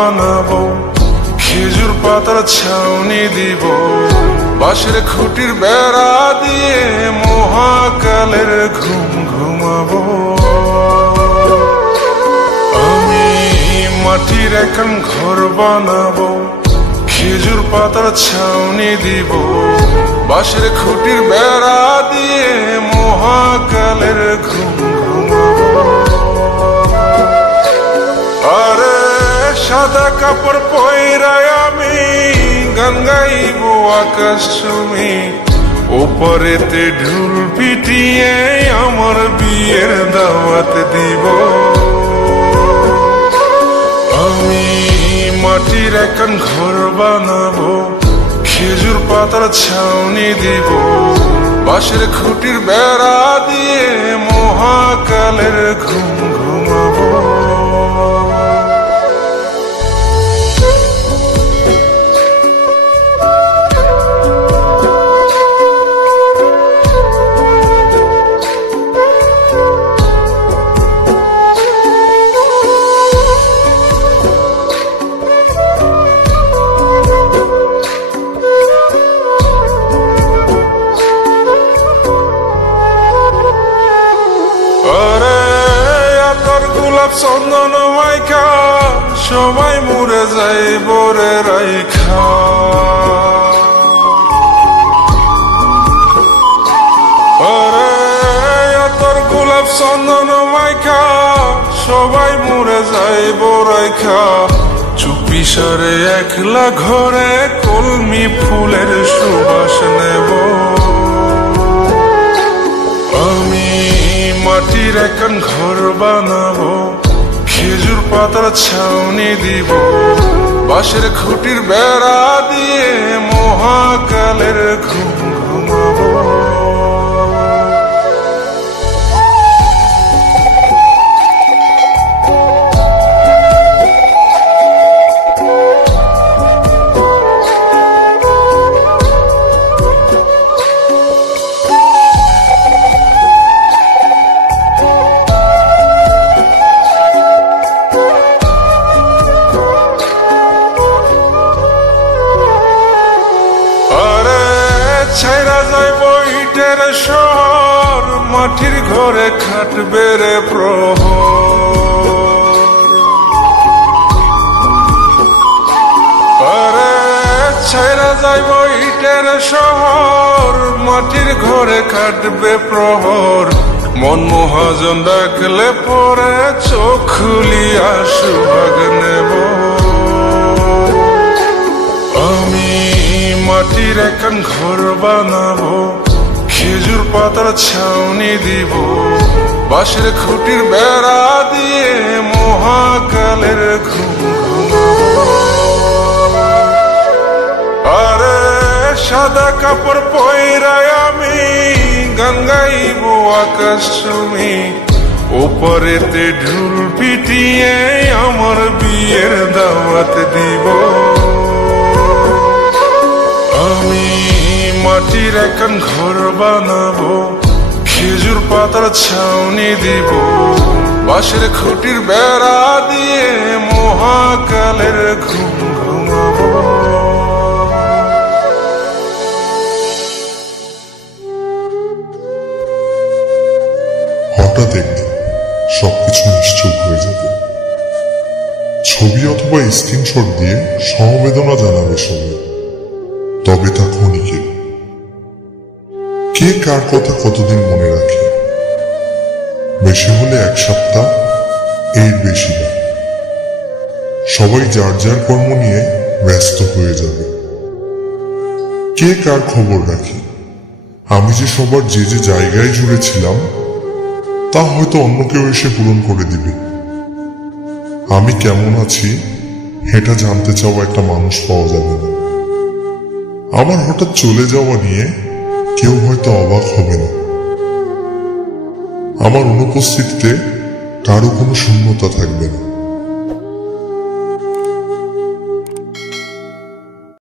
বানাবো, খেজুর পাতার ছাউনি দিব, বাঁশের খুঁটির বেড়া দিয়ে মহাকালের ঘুম ঘুমাবো। আমি মাটির এখন ঘর বানাবো, খেজুর পাতার ছাউনি দিব, বাঁশের খুঁটির বেড়া দিয়ে মহাকালের ঘুম ঘুমাবো। আরে সাদা কাপড় পয়রায় আমি গান গাইব আকাশ চুমি, ওপরেতে ঢোল পিটিয়ে আমার বিয়ের দাওয়াত দিব। আমি মাটির এখন ঘর বানাবো, খেজুর পাতার ছাউনি দিব, বাঁশের খুঁটির বেড়া দিয়ে মহাকালের ঘুম ঘুমাবো। চন্দন মাইখা সবাই মরে যাই বরে রাইখা, আরে তোর গোলাপ চন্দন মাইখা সবাই মরে যাই বরাইখা, চুপি সারে একলা ঘরে কলমি ফুলের সুবাস নেব। আমি মাটির এখন ঘর বানাবো, খেজুর পাতার ছাউনি দিব, বাঁশের খুঁটির বেড়া দিয়ে মহাকালের ঘুম ঘুমাবো। ছাইরা যাইব ইটের শহর, মাটির ঘরে খাটবে রে প্রহর। আরে ছাইরা যাইব ইটের শহর, মাটির ঘরে খাটবে প্রহর। মন মহাজন ডাকলে পরে চোখ খুলিয়া সুভাগ নেব। আমি মাটির এখন ঘর বানাবো, খেজুর পাতার ছাউনি দিব, বাঁশের খুঁটির বেড়া দিয়ে মহাকালের ঘুম ঘুমাবো। আরে সাদা কাপড় পয়রায় আমি গান গাইব আকাশ চুমি, ওপরেতে ঢোল পিটিয়ে আমার বিয়ের দাওয়াত দিব। আমি মাটির এখন ঘর বানাবো, খেজুর পাতার ছাউনি দিব, বাঁশের খুঁটির বেড়া দিয়ে মহাকালের ঘুম ঘুমাবো। হঠাৎ একদিন সবকিছু নিশ্চুপ হয়ে যাবে। ছবি অথবা স্ক্রিনশট দিয়ে সমবেদনা জানাবে সবাই, তবে তা ক্ষণিকের। কে কার কথা কতদিন মনে রাখে? বেশি হলে এক সপ্তাহ, এর বেশি না। সবাই যার যার কর্ম নিয়ে ব্যস্ত হয়ে যাবে। কে কার খবর রাখে? আমি যে সবার যে যে জায়গায় জুড়ে ছিলাম তা হয়তো অন্য কেউ এসে পূরণ করে দিবে। আমি কেমন আছি এটা জানতে চাওয়া একটা মানুষ পাওয়া যাবে না। আমার হঠাৎ চলে যাওয়া নিয়ে কেউ হয়তো অবাক হবে না। আমার অনুপস্থিতিতে কারো কোনো শূন্যতা থাকবে না।